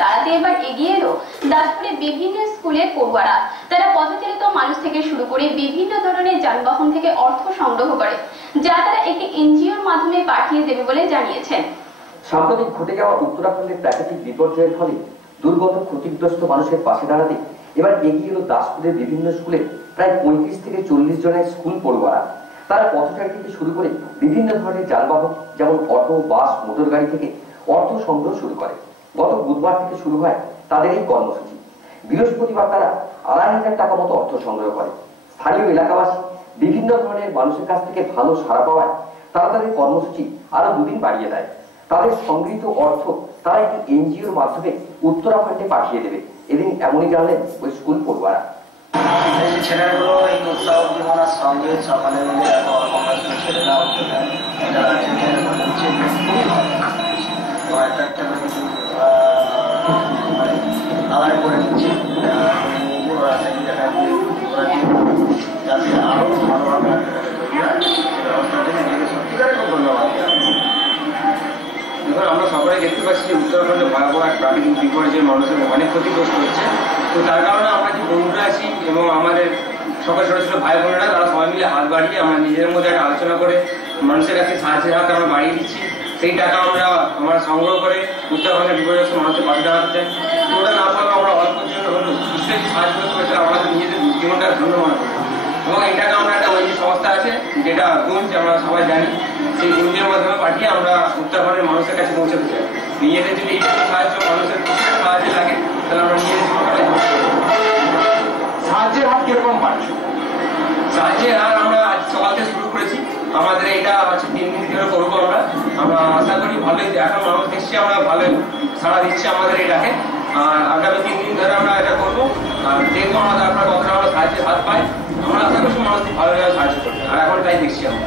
দাঁড়াতে এবার এগিয়ে এলো দাসপুরে বিভিন্ন স্কুলের পড়ুয়ারা। তারা পথচালিত মানুষ থেকে শুরু করে বিভিন্ন ধরনের যানবাহন থেকে অর্থ সংগ্রহ করে, যা তারা একটি এনজিওর মাধ্যমে পাঠিয়ে দেবে বলে জানিয়েছেন। সাম্প্রতিক ঘটে যাওয়া উত্তরাখণ্ডের প্রাকৃতিক বিপর্যয়ের ফলে দুর্গত ক্ষতিগ্রস্ত মানুষের পাশে দাঁড়াতে এবার এগিয়ে এলো দাসপুরের বিভিন্ন স্কুলে প্রায় 35 থেকে 40 জনের স্কুল পড়ুয়ারা। তারা পথচারী থেকে শুরু করে বিভিন্ন ধরনের যানবাহন যেমন অটো, বাস, মোটর গাড়ি থেকে অর্থ সংগ্রহ শুরু করে। গত বুধবার থেকে শুরু হয় তাদের এই কর্মসূচি। বৃহস্পতিবার তারা 2,500 টাকা মতো অর্থ সংগ্রহ করে। স্থানীয় এলাকাবাসী বিভিন্ন ধরনের মানুষের কাছ থেকে ভালো সাড়া পাওয়ায় তারা তাদের কর্মসূচি আরো 2 দিন বাড়িয়ে দেয়। তাদের সংগৃহীত অর্থ তারা একটি এনজিওর মাধ্যমে উত্তরাখণ্ডে পাঠিয়ে দেবে। এদিন এমনই জানলেন ওই স্কুল পড়ুয়ারা। ছেলেগুলো এই উৎসাহ উদ্দীপনার সঙ্গে সকালে ছেলেরা একটা আদায় করে নিচ্ছে যাতে আরো ভালোভাবে ব্যবস্থার জন্য সত্যিকারের খুব ধন্যবাদ। দেখুন, আমরা সবাই দেখতে পাচ্ছি যে উত্তরাখণ্ডে ভয়াবহ এক প্রাকৃতিক বিপর্যয়ে মানুষের অনেক ক্ষতিগ্রস্ত হচ্ছে। তো তার কারণে আমরা যে বন্ধুরা আছি এবং আমাদের সকল ছোটো ছোটো ভাই বোনেরা, তারা সবাই মিলে হাত বাড়িয়ে আমরা নিজেদের মধ্যে একটা আলোচনা করে মানুষের কাছে সাহায্যের হাত আমরা বাড়িয়ে দিচ্ছি। সেই টাকা আমরা সংগ্রহ করে উত্তরাখণ্ডের বিপর্যস্ত মানুষের পাশে দাঁড়াতে চাই। তো ওটা না পারলেও আমরা অল্পের জন্য হলেও নিশ্চয়ই সাহায্য করতে পারছি, আমাদের নিজেদের জীবনটা ধন্য মনে করি। এবং এই টাকা আমরা একটা ওই সংস্থা আছে যেটা গুঞ্জ, আমরা সবাই জানি, সেই গুঞ্জের মাধ্যমে পাঠিয়ে আমরা উত্তরাখণ্ডের মানুষের কাছে পৌঁছাতে চাই। নিজেদের যদি এই সাহায্য মানুষের সাহায্য লাগে তাহলে আমরা নিজেদের জীবনটাই সাহায্যের হাত কিরকম পাচ্ছি? সাহায্যের হাত আমরা আজ সকাল থেকে শুরু করেছি। আমাদের এটা হচ্ছে 3 দিন ধরে করবো আমরা আশা করি ভালোই। এখন মানুষ দেখছি আমরা ভালোই সাড়া দিচ্ছি আমাদের এটাকে। আর আগামী 3 দিন ধরে আমরা এটা করবো। আর দেখবো আমাদের আপনার কতটা আমরা সাহায্যের হাত পাই। আমরা আশা করছি মানুষ ভালোভাবে সাহায্য করবে, আর এখন তাই দেখছি আমরা।